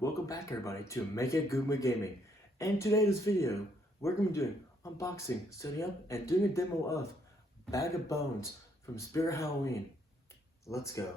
Welcome back everybody to Make It Good with Gaming. And today in this video, we're going to be doing unboxing, setting up, and doing a demo of Bag of Bones from Spirit Halloween. Let's go.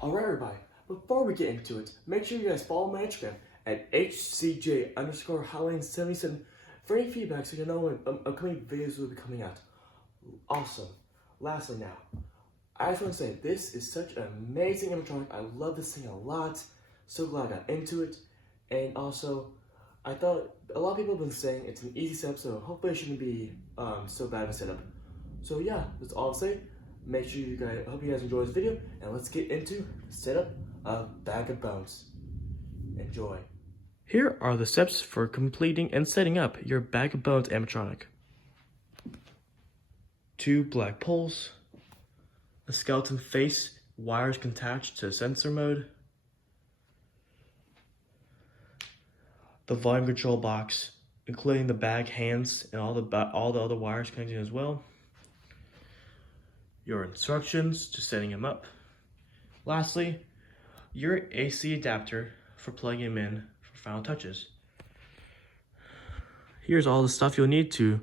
Alright everybody, before we get into it, make sure you guys follow my Instagram at HCJ_Halloween77 for any feedback so you know when upcoming videos will be coming out. Awesome. Lastly now, I just want to say this is such an amazing animatronic. I love this thing a lot. So glad I got into it. And also, I thought a lot of people have been saying it's an easy setup, so hopefully it shouldn't be so bad of a setup. So yeah, that's all I'll say. Make sure you guys, I hope you guys enjoy this video, and let's get into the setup of Bag of Bones. Enjoy. Here are the steps for completing and setting up your Bag of Bones animatronic. 2 black poles, a skeleton face, wires can attach to sensor mode, the volume control box, including the bag hands and all the other wires connecting as well, your instructions to setting them up. Lastly, your AC adapter for plugging them in for final touches. Here's all the stuff you'll need to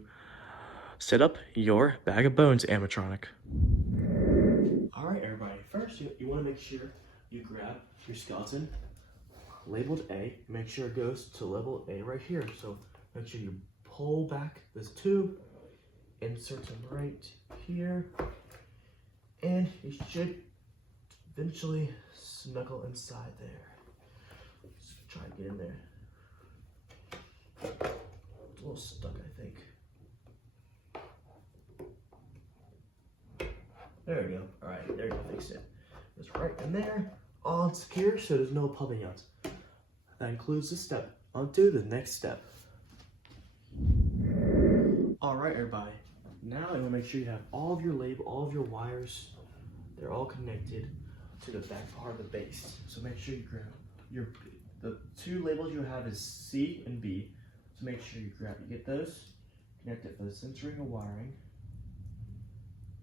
set up your Bag of Bones animatronic. Alright everybody, first you want to make sure you grab your skeleton labeled A. Make sure it goes to level A right here. So make sure you pull back this tube, insert them right here, and you should eventually snuggle inside there. Let's try to get in there. It's a little stuck, I think. There we go. Alright, there we go, fixed it. It's right in there, all secure, so there's no popping out. That includes this step. On to the next step. Alright everybody, now you want to make sure you have all of your label, all of your wires, they're all connected to the back part of the base. So make sure you grab the 2 labels you have is C and B. So make sure you get those, connect it for the sensoring and wiring.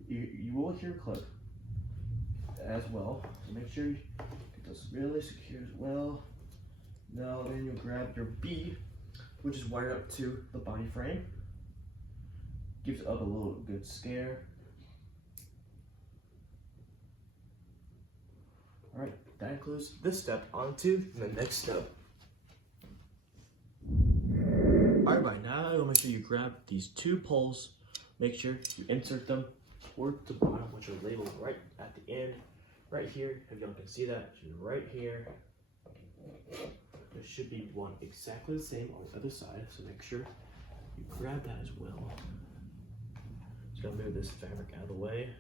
You will hear a clip as well. So make sure you get those really secure as well. Now then you'll grab your B, which is wired up to the body frame. Gives it up a little good scare. Alright, that includes this step. On to the next step. Alright, by now you'll make sure you grab these 2 poles. Make sure you insert them towards the bottom, which are labeled right at the end. Right here, if y'all can see that, right here. There should be one exactly the same on the other side, so make sure you grab that as well. Just gonna move this fabric out of the way.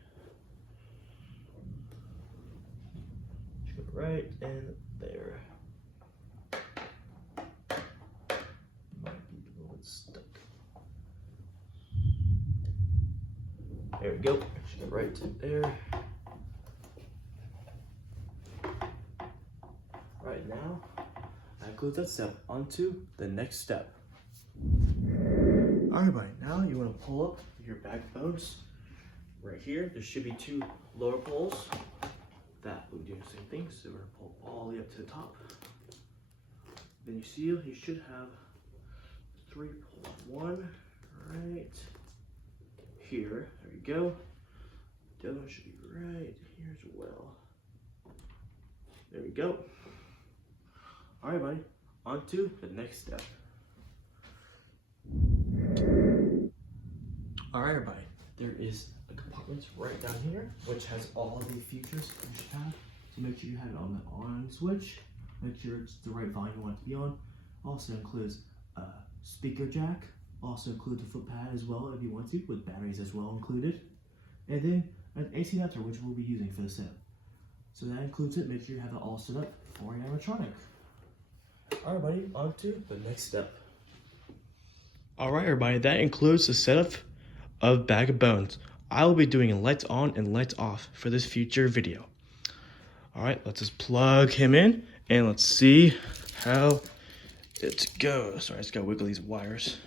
Just go right in there. Might be a little bit stuck. There we go. Just go right in there. Right now, that includes that step. On to the next step. Alright everybody, now you want to pull up your Bag of Bones. Right here, there should be 2 lower poles. That will do the same thing, so we're going to pull all the way up to the top. Then you see, you should have 3 poles. 1 right here. There you go. The other one should be right here as well. There we go. Alright buddy, on to the next step. Alright everybody, there is a compartment right down here which has all the features you should have. So make sure you have it on the on switch. Make sure it's the right volume you want it to be on. Also includes a speaker jack. Also includes a foot pad as well if you want to, with batteries as well included. And then an AC adapter which we'll be using for the setup. So that includes it. Make sure you have it all set up for your animatronic. Alright everybody, on to the next step. Alright everybody, that includes the setup of Bag of Bones. I will be doing lights on and lights off for this future video. Alright, let's just plug him in and let's see how it goes. Sorry, I just gotta wiggle these wires.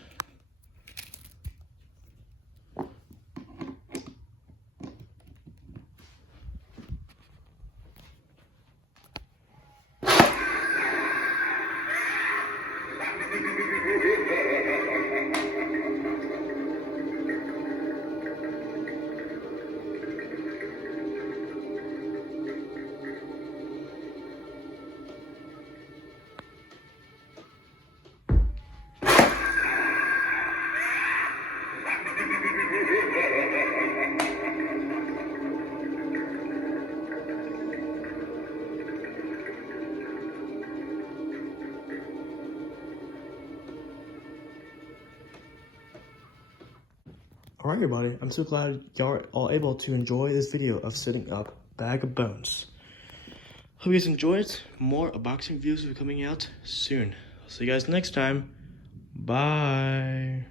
Alright everybody, I'm so glad y'all are all able to enjoy this video of setting up Bag of Bones. Hope you guys enjoyed it. More unboxing videos will be coming out soon. I'll see you guys next time. Bye.